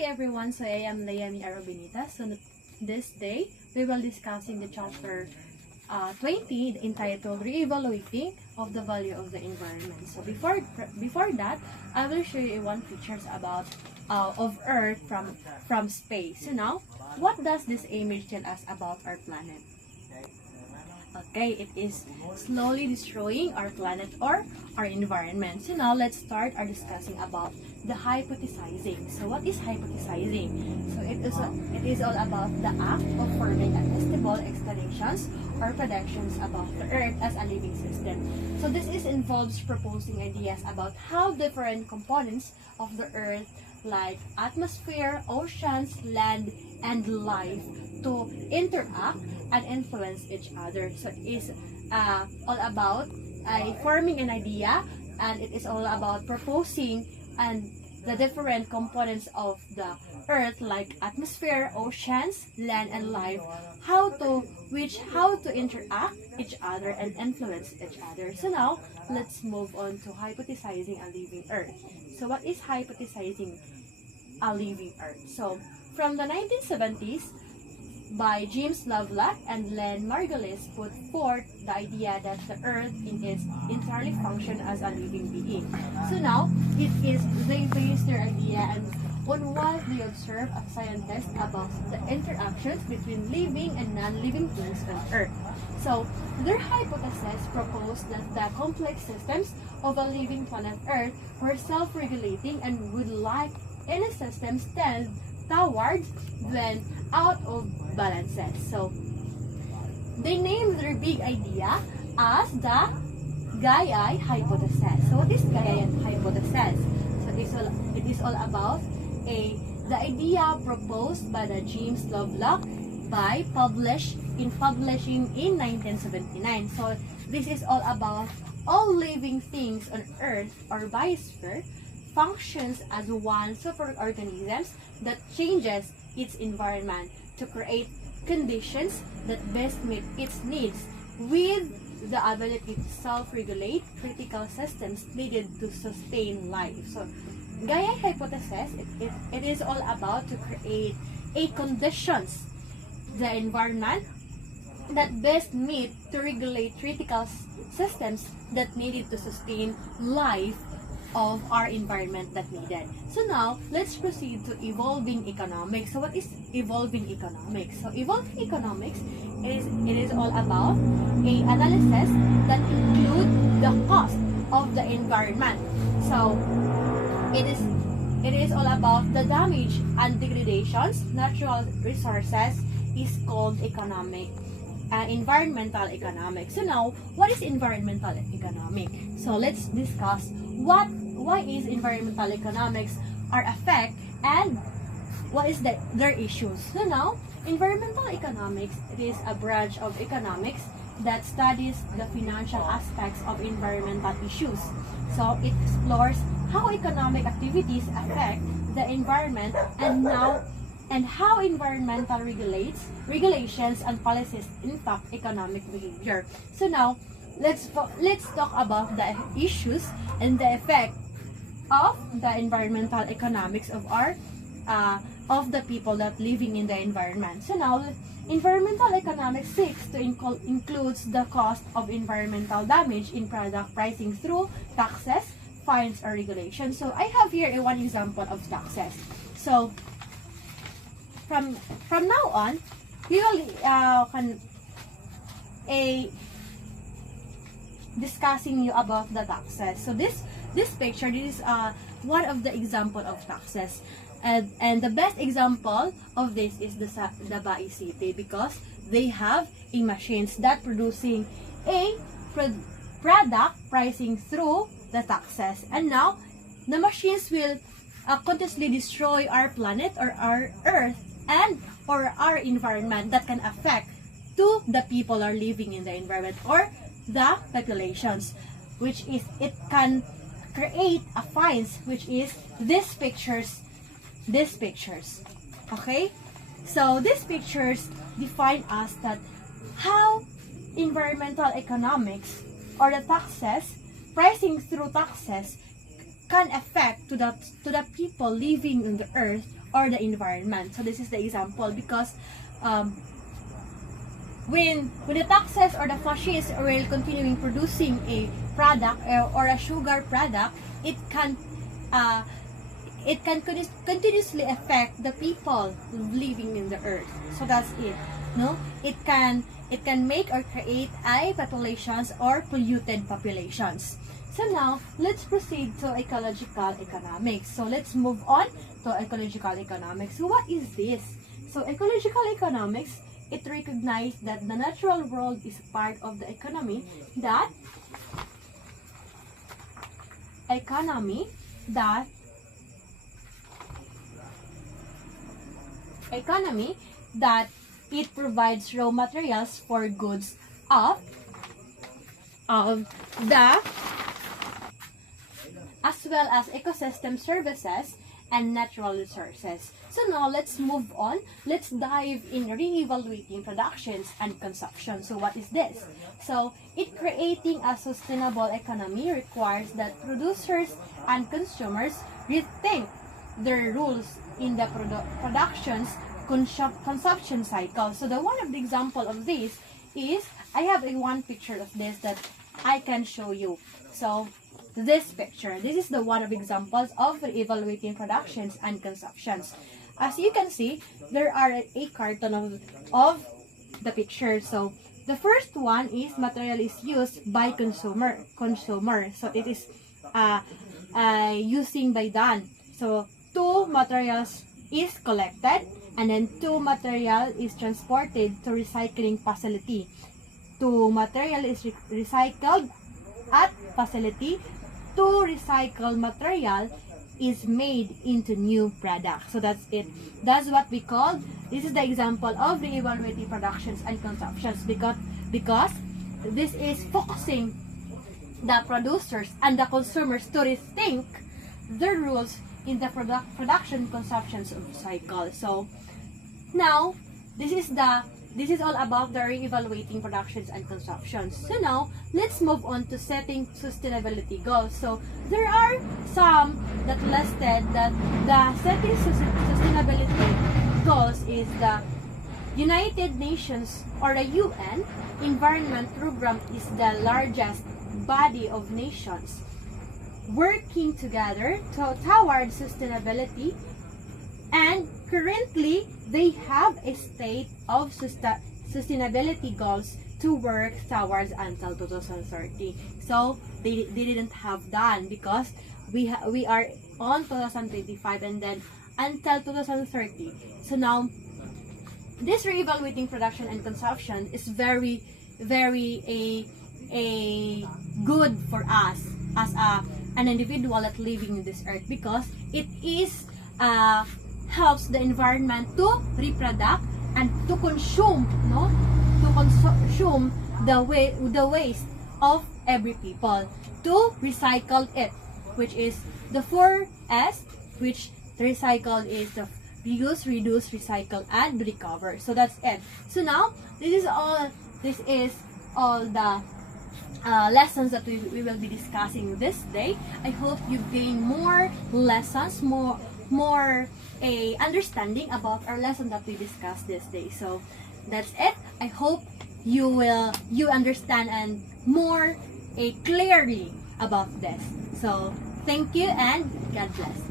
Hi everyone, so I am Layami Arobinita. So this day, we will discussing the chapter 20 entitled Reevaluating of the Value of the Environment. So before that, I will show you one pictures about of Earth from space. So now, what does this image tell us about our planet? Okay, it is slowly destroying our planet or our environment. So now let's start our discussing about the hypothesizing. So what is hypothesizing? So it is all about the act of forming admissible explanations or predictions about the Earth as a living system. So this involves proposing ideas about how different components of the Earth like atmosphere, oceans, land, and life to interact and influence each other. So it is all about forming an idea, and it is all about proposing and the different components of the Earth like atmosphere, oceans, land, and life, how to interact each other and influence each other. So now let's move on to hypothesizing a living Earth. So what is hypothesizing a living Earth? So from the 1970s, by James Lovelock and Len Margulis put forth the idea that the Earth is entirely function as a living being. So now, they base their idea on what they observe as scientists about the interactions between living and non-living things on Earth. So, their hypothesis proposed that the complex systems of a living planet Earth were self-regulating and would, like any system, tend towards when out of balances. So they named their big idea as the Gaia hypothesis. So what is Gaia hypothesis? So it is all about the idea proposed by the James Lovelock by publishing in 1979. So this is all about all living things on Earth or biosphere functions as one superorganism that changes its environment to create conditions that best meet its needs with the ability to self-regulate critical systems needed to sustain life. So Gaia hypothesis, it is all about to create a conditions, the environment that best meet to regulate critical systems that needed to sustain life of our environment that needed. So now, let's proceed to evolving economics. So what is evolving economics? So evolving economics is all about a analysis that include the cost of the environment. So it is all about the damage and degradations natural resources is called environmental economics. So now, what is environmental economics? So let's discuss why is environmental economics are affect and what is their issues. So now, environmental economics, it is a branch of economics that studies the financial aspects of environmental issues. So it explores how economic activities affect the environment and how environmental regulations and policies impact economic behavior. So now, let's talk about the issues and the effect of the environmental economics of the people that living in the environment. So now, environmental economics seeks to includes the cost of environmental damage in product pricing through taxes, fines, or regulations. So I have here one example of taxes. So from now on, we will discussing you about the taxes. So this picture, this is one of the example of taxes, and the best example of this is the Bai City, because they have a machines that producing a product pricing through the taxes, and now the machines will continuously destroy our planet or our Earth or our environment that can affect to the people are living in the environment or the populations, which is it can create a fines, which is these pictures. Okay, so these pictures define us that how environmental economics or the taxes pricing through taxes can affect to the people living on the earth or the environment. So this is the example, because when the taxes or the fascists will continuing producing a product or a sugar product, it can continuously affect the people living in the earth. So that's it. No, it can make or create high populations or polluted populations. So now let's proceed to ecological economics. So let's move on to ecological economics. So what is this? So ecological economics, it recognizes that the natural world is part of the economy that it provides raw materials for goods of the, as well as ecosystem services and natural resources. So now let's move on. Let's dive in reevaluating productions and consumption. So what is this? So creating a sustainable economy requires that producers and consumers rethink their roles in the consumption cycle. So the one of the example of this is, I have one picture of this that I can show you. So this picture, this is the one of examples of evaluating productions and consumptions. As you can see, there are a carton of the picture. So the first one is material is used by consumer. So it is using by done. So 2 materials is collected, and then 2 material is transported to recycling facility. 2 material is recycled at facility. 2 recycled material is made into new product. So that's it. That's what we call, this is the example of reevaluating productions and consumptions, because this is focusing the producers and the consumers to rethink the rules in the production consumption cycle. So now this is all about the reevaluating productions and consumptions. So now let's move on to setting sustainability goals. So there are some that listed that the setting sustainability goals is the United Nations or the UN Environment Program is the largest body of nations working together toward sustainability, and currently they have a state of sustainability goals to work towards until 2030. So they didn't have done, because we are on 2025 and then until 2030. So now this reevaluating production and consumption is very a good for us as an individual that living in this earth, because it is helps the environment to reproduce and to consume, the waste of every people, to recycle it, which is the 4S, which recycle is the reuse, reduce, recycle, and recover. So that's it. So now this is all the lessons that we will be discussing this day. I hope you gain more lessons, more a understanding about our lesson that we discussed this day. So that's it. I hope you understand and more clearly about this. So thank you and God bless.